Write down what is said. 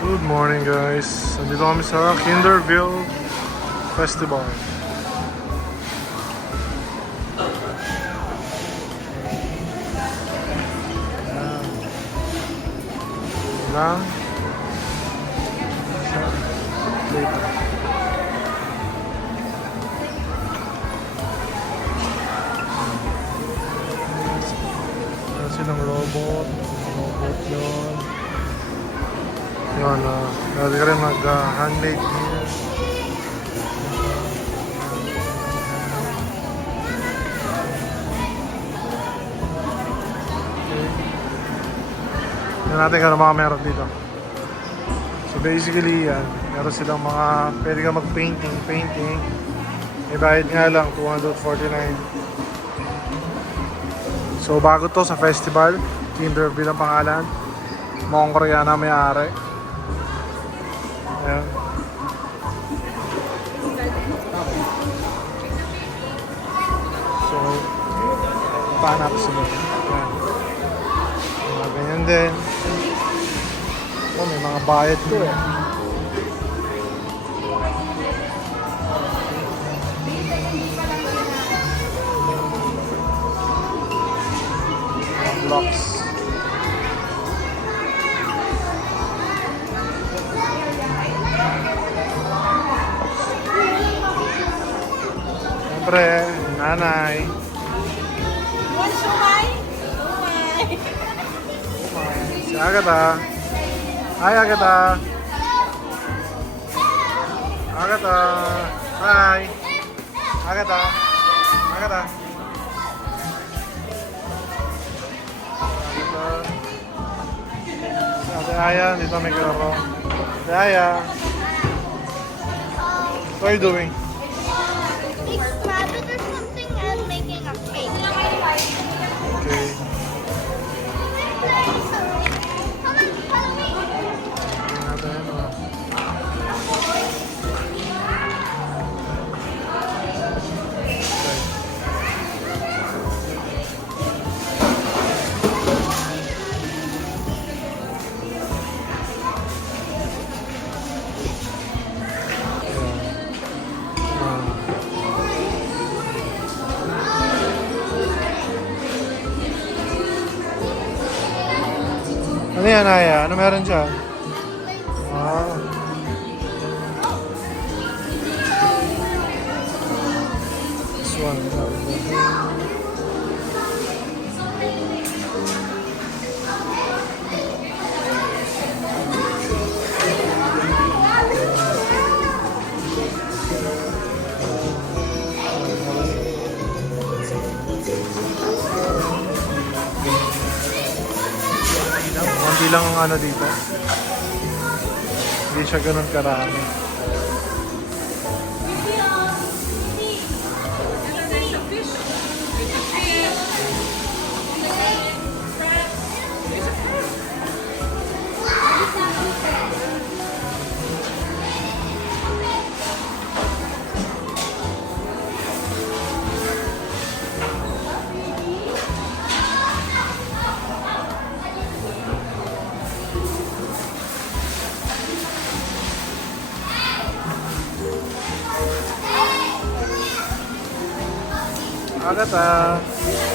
Good morning guys. Nandito kami sa Kinderville Festival. Lang. Later. Meron silang robot. Robot yun. Yun, pwede ka rin mag-handmade here. Tignan natin kung ano mga meron dito. So basically yan, meron silang mga pwede ka mag-painting. May bayad nga lang, $249. So bago to sa festival, Kinderville ang pangalan. Mukhang Koreana may-ari. Ayan. So, pahanap sila. Ayan. Mga ganyan din. Oh, may mga bayad to eh. Mga blocks. Siyempre, nanay. Want shumai? Shumai. Si Agatha. Hi Agatha. Agatha. Hi. Agatha. Agatha. Si Ate Aya, dito may kalaro. Ate Aya. What are you doing? It's rabbit or something and making a cake. Okay. Tingnan natin, Ano yan, Aya? Ano meron dyan? Wow. This one. Konti lang ang ano dito. Hindi siya ganun karami. Agatha.